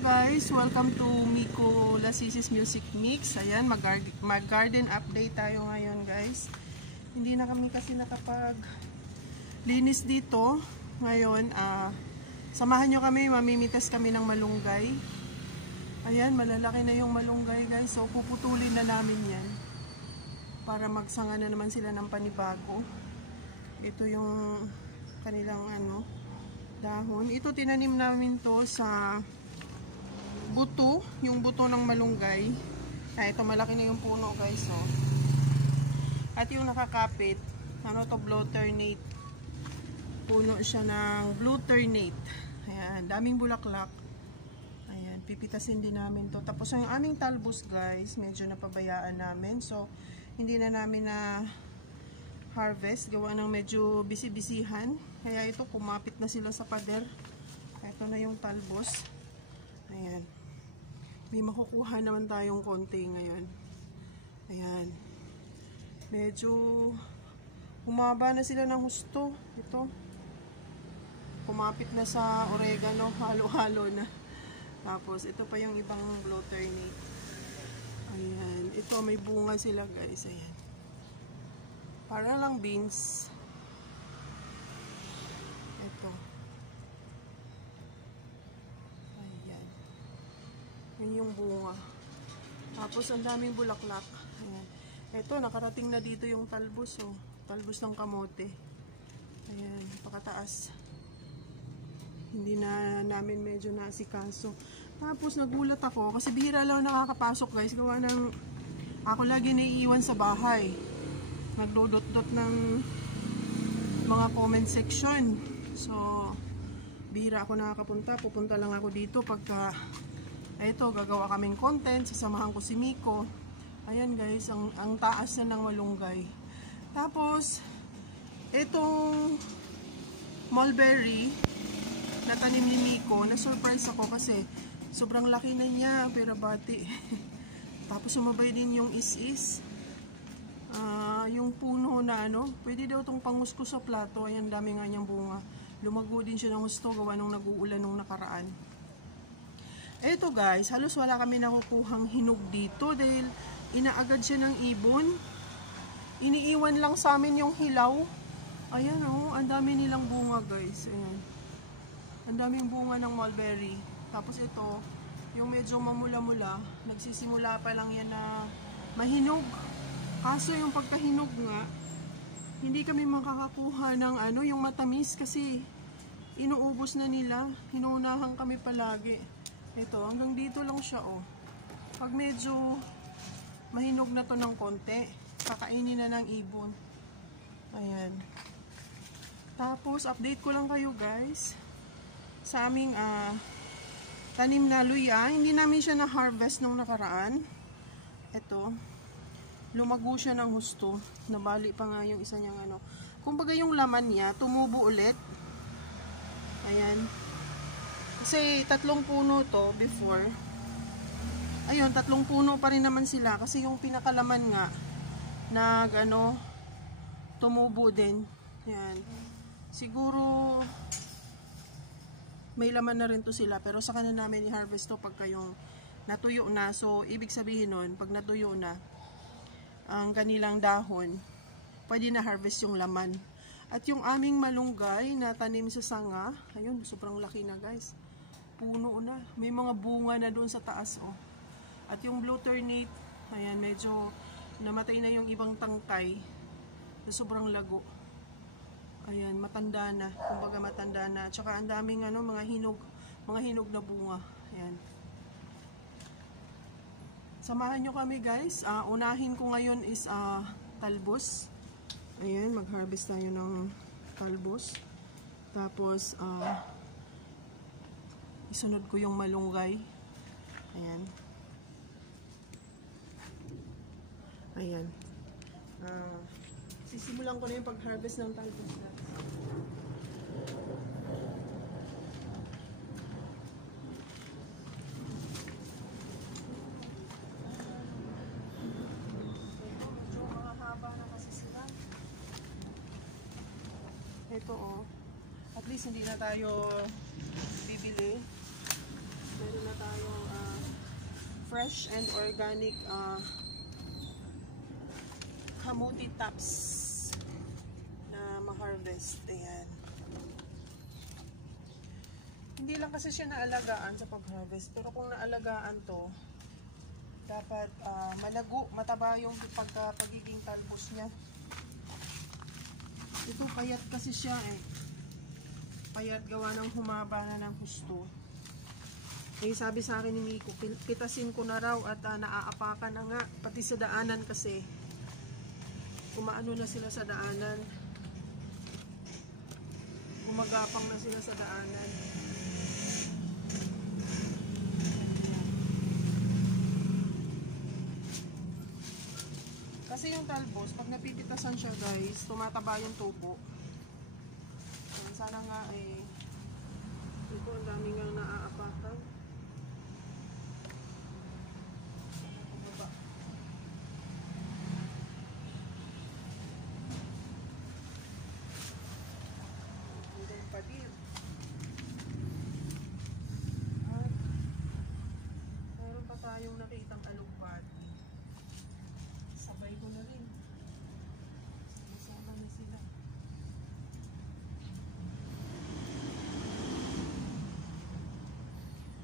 guys, welcome to Miko Lasisis Music Mix. Ayan, mag-garden update tayo ngayon guys. Hindi na kami kasi nakapag-linis dito. Ngayon, samahan nyo kami, mamimitas kami ng malunggay. Ayan, malalaki na yung malunggay guys. So, puputulin na namin yan. Para magsanga na naman sila ng panibago. Ito yung kanilang dahon. Ito tinanim namin to sa buto, yung buto ng malunggay. Ito malaki na yung puno guys. Oh. At yung nakakapit, to blue ternate. Puno siya ng blue ternate. Ayan, daming bulaklak. Ayan, pipitasin din namin to. Tapos yung aming talbos guys, medyo napabayaan namin. So, hindi na namin na harvest. Gawa ng medyo bisi-bisihan. Kaya ito, kumapit na sila sa pader. Ito na yung talbos. Ayan. May makukuha naman tayong konti ngayon. Ayan. Medyo humaba na sila ng husto. Ito. Kumapit na sa oregano. Halo-halo na. Tapos, ito pa yung ibang blue ternate. Ayan. Ito, may bunga sila guys. Ayan. Para lang beans. Ito. Ayan. Yun yung bunga. Tapos ang daming bulaklak. Ayan. Ito, nakarating na dito yung talbos. Oh. Talbos ng kamote. Ayan. Pakataas. Hindi na namin medyo nasikaso. Tapos nagulat ako. Kasi bihira lang nakakapasok guys. Gawa ng ako lagi naiiwan sa bahay. Nagdodot-dot ng mga comment section. So, bihira ako nakakapunta. Pupunta lang ako dito pagka gagawa kaming content. Sasamahan ko si Miko. Ayan guys, ang taas na ng malunggay. Tapos, itong mulberry na tanim ni Miko, na-surprise ako kasi sobrang laki na niya, pero bati. Tapos sumabay din yung is-is. Yung puno na pwede daw itong pangusko sa plato. Ayan, dami nga niyang bunga. Lumago din siya ng gusto, gawa nung nag-uulan nung nakaraan. Eto guys, halos wala kami nakukuhang hinog dito dahil inaagad siya ng ibon. Iniiwan lang sa amin yung hilaw. Ayan ang dami nilang bunga guys. Ayan. Ang daming bunga ng mulberry. Tapos ito, yung medyo mamula-mula, nagsisimula pa lang yan na mahinog. Kaso yung pagkahinog nga, hindi kami makakakuha ng yung matamis kasi inuubos na nila. Hinuunahan kami palagi. Ito, hanggang dito lang siya Pag medyo mahinog na to ng konti, kakainin na ng ibon. Ayan. Tapos, update ko lang kayo guys. Sa aming tanim na luya, hindi namin siya na-harvest nung nakaraan. Ito. Lumago siya ng husto. Nabali pa nga yung isa niyang kumbaga yung laman niya, tumubo ulit. Ayan. Kasi 3 puno to before. Ayun, 3 puno pa rin naman sila. Kasi yung pinakalaman nga, tumubo din. Ayan. Siguro, may laman na rin to sila. Pero saka na namin i-harvest to pagka yung natuyo na. So, ibig sabihin nun, pag natuyo na, ang kanilang dahon, pwede na harvest yung laman. At yung aming malunggay na tanim sa sanga, ayun, sobrang laki na guys. Puno na. May mga bunga na doon sa taas At yung blue ternate, ayan, medyo namatay na yung ibang tangkay. Sobrang lago. Ayan, matanda na. Kumbaga matanda na. Tsaka ang daming mga hinog na bunga. Ayan. Samahan nyo kami guys. Unahin ko ngayon is talbos. Ayan, mag-harvest tayo ng talbos. Tapos, isunod ko yung malunggay. Ayan. Ayan. Sisimulan ko na yung pag-harvest ng talbos natin. Ito at least hindi na tayo bibili. Meron na tayo fresh and organic kamote tops na ma-harvest. Ayan. Hindi lang kasi siya naalagaan sa pag-harvest, pero kung naalagaan to, dapat malago, mataba yung pagiging talbos niya. Ito payat kasi siya eh. Payat gawa ng humaba na ng husto. Eh sabi sa akin ni Miko, pitasin ko na raw at naaapakan na nga. Pati sa daanan kasi, kumaano na sila sa daanan. Gumagapang na sila sa daanan. Kasi yung talbos, pag napipitasan siya guys, tumataba yung tubo. Sana nga eh, ito ang dami nga naaapakan. Hanggang padir. At meron pa tayong nakitang alugbati. Sabay ko na rin. Sama na sila.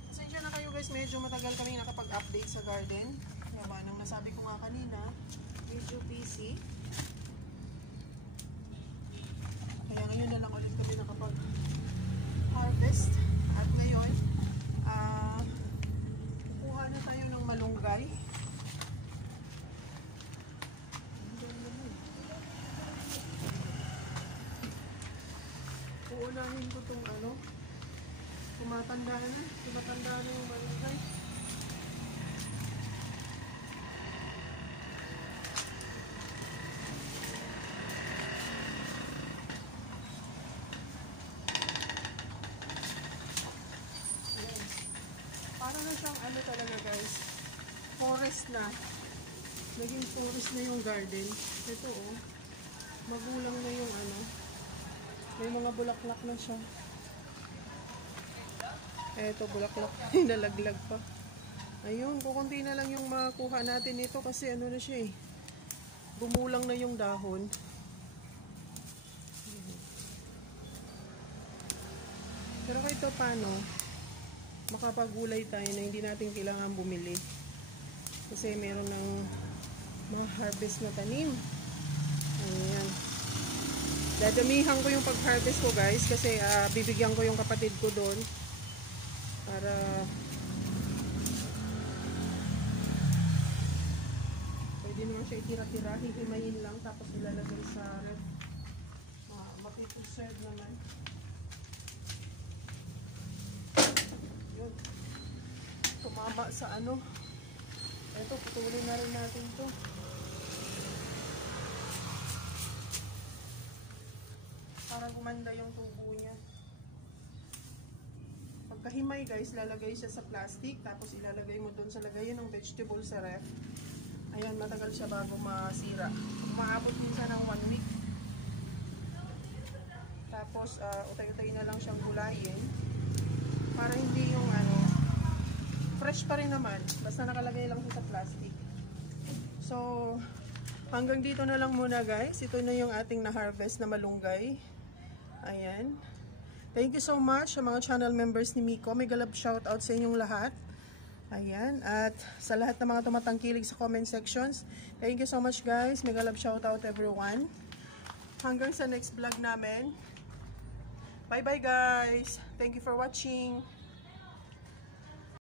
Pasensya na kayo guys, medyo matagal kami nakapag-update sa garden. Kaya ba, nang nasabi ko nga kanina, medyo busy. Kaya ngayon na lang ulit kami nakapag-harvest. At ngayon, kukuha na tayo ng malunggay. Uunahin ko itong tumatanda na yung malunggay. Ayan. Para na siyang talaga guys, forest na. Naging forest na yung garden. Ito magulang na yung may mga bulaklak na siya. Eto, bulaklak. Nalaglag pa. Ayun, kukunti na lang yung makuha natin ito kasi na siya eh. Bumulang na yung dahon. Pero kahit paano, makapagulay tayo na hindi natin kailangan bumili. Kasi meron ng mga harvest na tanim. Ayan. Dadamihan ko yung pag-harvest ko guys kasi bibigyan ko yung kapatid ko doon para pwede naman siya itira-tira, hihimayin lang tapos ilalagay sa ref. Mapipreserve naman. Yun. Tumama sa ito, putulin na rin natin to. Para gumanda yung tubo niya. Pagkahimay guys, lalagay siya sa plastic, tapos ilalagay mo dun sa lagayan ng vegetable sa ref. Ayan, matagal siya bago masira. Maabot minsan ng 1 week. Tapos, utay-utay na lang siyang gulayin. Para hindi yung fresh pa rin naman. Basta nakalagay lang siya sa plastic. So, hanggang dito na lang muna guys. Ito na yung ating na-harvest na malunggay. Ayan. Thank you so much sa mga channel members ni Miko. Mega love shoutout sa inyong lahat. Ayan. At sa lahat ng mga tumatangkilig sa comment sections. Thank you so much guys. Mega love shoutout everyone. Hanggang sa next vlog namin. Bye bye guys. Thank you for watching.